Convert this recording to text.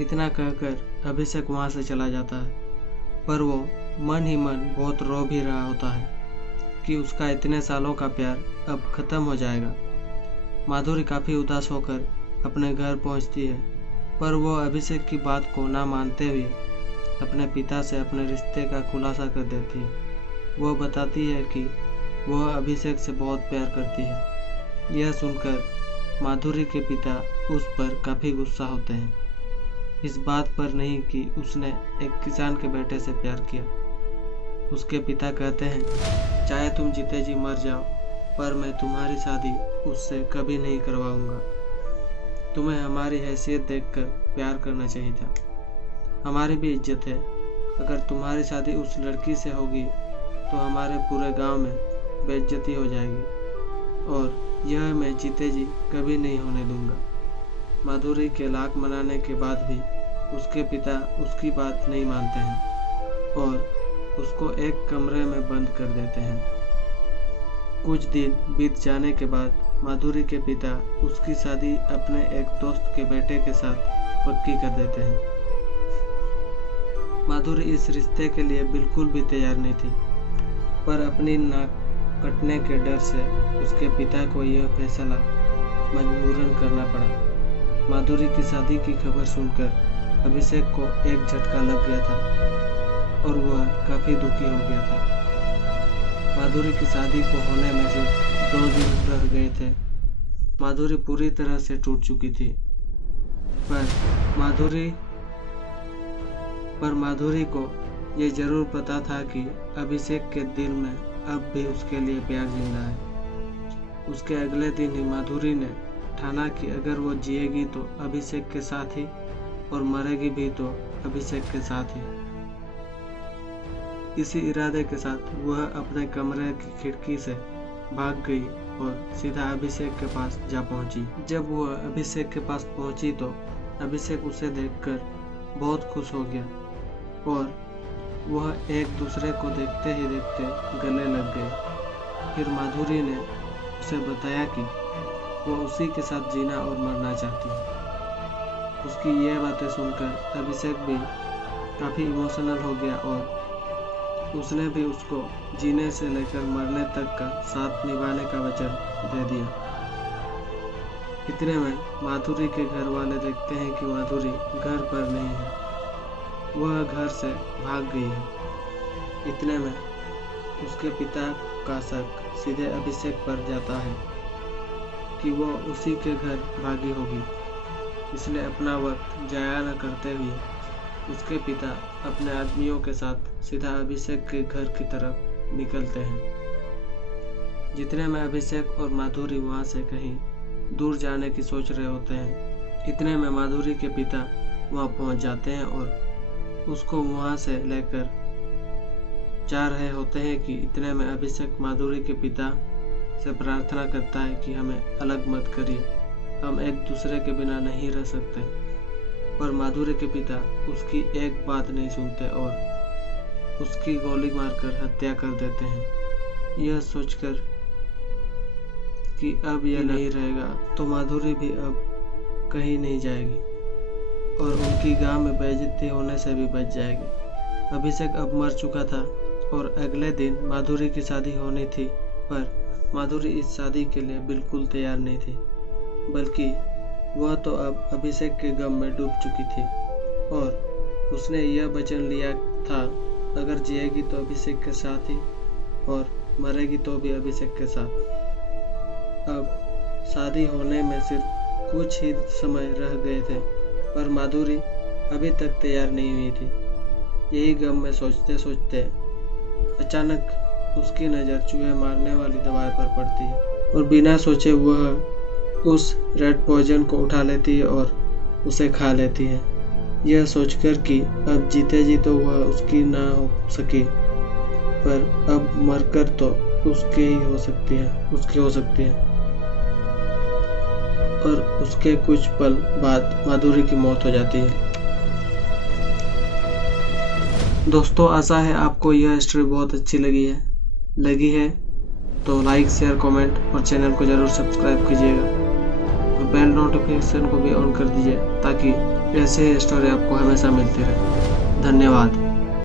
इतना कहकर अभिषेक वहाँ से चला जाता है, पर वो मन ही मन बहुत रो भी रहा होता है कि उसका इतने सालों का प्यार अब खत्म हो जाएगा। माधुरी काफ़ी उदास होकर अपने घर पहुँचती है, पर वो अभिषेक की बात को ना मानते हुए अपने पिता से अपने रिश्ते का खुलासा कर देती है। वो बताती है कि वह अभिषेक से बहुत प्यार करती है। यह सुनकर माधुरी के पिता उस पर काफ़ी गुस्सा होते हैं, इस बात पर नहीं कि उसने एक किसान के बेटे से प्यार किया। उसके पिता कहते हैं, चाहे तुम जीते जी मर जाओ, पर मैं तुम्हारी शादी उससे कभी नहीं करवाऊंगा। तुम्हें हमारी हैसियत देखकर प्यार करना चाहिए था। हमारी भी इज्जत है। अगर तुम्हारी शादी उस लड़की से होगी तो हमारे पूरे गांव में बेइज्जती हो जाएगी, और यह मैं जीते जी कभी नहीं होने दूंगा। माधुरी के लाख मनाने के बाद भी उसके पिता उसकी बात नहीं मानते हैं और उसको एक कमरे में बंद कर देते हैं। कुछ दिन बीत जाने के बाद माधुरी के पिता उसकी शादी अपने एक दोस्त के बेटे के साथ पक्की कर देते हैं। माधुरी इस रिश्ते के लिए बिल्कुल भी तैयार नहीं थी, पर अपनी नाक कटने के डर से उसके पिता को यह फैसला मजबूरन करना पड़ा। माधुरी की शादी की खबर सुनकर अभिषेक को एक झटका लग गया था और वह काफ़ी दुखी हो गया था। माधुरी की शादी को होने में सिर्फ 2 दिन रह गए थे। माधुरी पूरी तरह से टूट चुकी थी, पर माधुरी को ये जरूर पता था कि अभिषेक के दिल में अब भी उसके लिए प्यार जिंदा है। उसके अगले दिन ही माधुरी ने ठाना कि अगर वो जिएगी तो अभिषेक के साथ ही और मरेगी भी तो अभिषेक के साथ ही। इसी इरादे के साथ वह अपने कमरे की खिड़की से भाग गई और सीधा अभिषेक के पास जा पहुंची। जब वह अभिषेक के पास पहुंची तो अभिषेक उसे देखकर बहुत खुश हो गया और वह एक दूसरे को देखते ही देखते गले लग गए। फिर माधुरी ने उसे बताया कि वह उसी के साथ जीना और मरना चाहती है। उसकी यह बातें सुनकर अभिषेक भी काफ़ी इमोशनल हो गया और उसने भी उसको जीने से लेकर मरने तक का साथ निभाने का वचन दे दिया। इतने में माधुरी के घर वाले देखते हैं कि माधुरी घर पर नहीं है, वह घर से भाग गई है। इतने में उसके पिता का शक सीधे अभिषेक पर जाता है कि वो उसी के घर भागी होगी, इसलिए अपना वक्त जाया न करते हुए उसके पिता अपने आदमियों के साथ सीधा अभिषेक के घर की तरफ निकलते हैं। जितने में अभिषेक और माधुरी वहाँ से कहीं दूर जाने की सोच रहे होते हैं, इतने में माधुरी के पिता वहाँ पहुँच जाते हैं और उसको वहाँ से लेकर जा रहे होते हैं कि इतने में अभिषेक माधुरी के पिता से प्रार्थना करता है कि हमें अलग मत करिए, हम एक दूसरे के बिना नहीं रह सकते। पर माधुरी के पिता उसकी एक बात नहीं सुनते और उसकी गोली मारकर हत्या कर देते हैं। यह सोचकर कि अब यह नहीं रहेगा तो माधुरी भी अब कहीं नहीं जाएगी और उनकी गांव में बेइज्जती होने से भी बच जाएगी। अभिषेक अब मर चुका था और अगले दिन माधुरी की शादी होनी थी, पर माधुरी इस शादी के लिए बिल्कुल तैयार नहीं थी, बल्कि वह तो अब अभिषेक के गम में डूब चुकी थी और उसने यह वचन लिया था, अगर जिएगी तो अभिषेक के साथ ही और मरेगी तो भी अभिषेक के साथ। अब शादी होने में सिर्फ कुछ ही समय रह गए थे, पर माधुरी अभी तक तैयार नहीं हुई थी। यही गम में सोचते सोचते अचानक उसकी नज़र चूहे मारने वाली दवाई पर पड़ती है और बिना सोचे वह उस रेड पॉइजन को उठा लेती है और उसे खा लेती है, यह सोचकर कि अब जीते जी तो वह उसकी ना हो सकी, पर अब मरकर तो उसकी हो सकती है। और उसके कुछ पल बाद माधुरी की मौत हो जाती है। दोस्तों, आशा है आपको यह स्टोरी बहुत अच्छी लगी है तो लाइक, शेयर, कमेंट और चैनल को जरूर सब्सक्राइब कीजिएगा और बेल नोटिफिकेशन को भी ऑन कर दीजिए ताकि ऐसे स्टोरी आपको हमेशा मिलती रहे। धन्यवाद।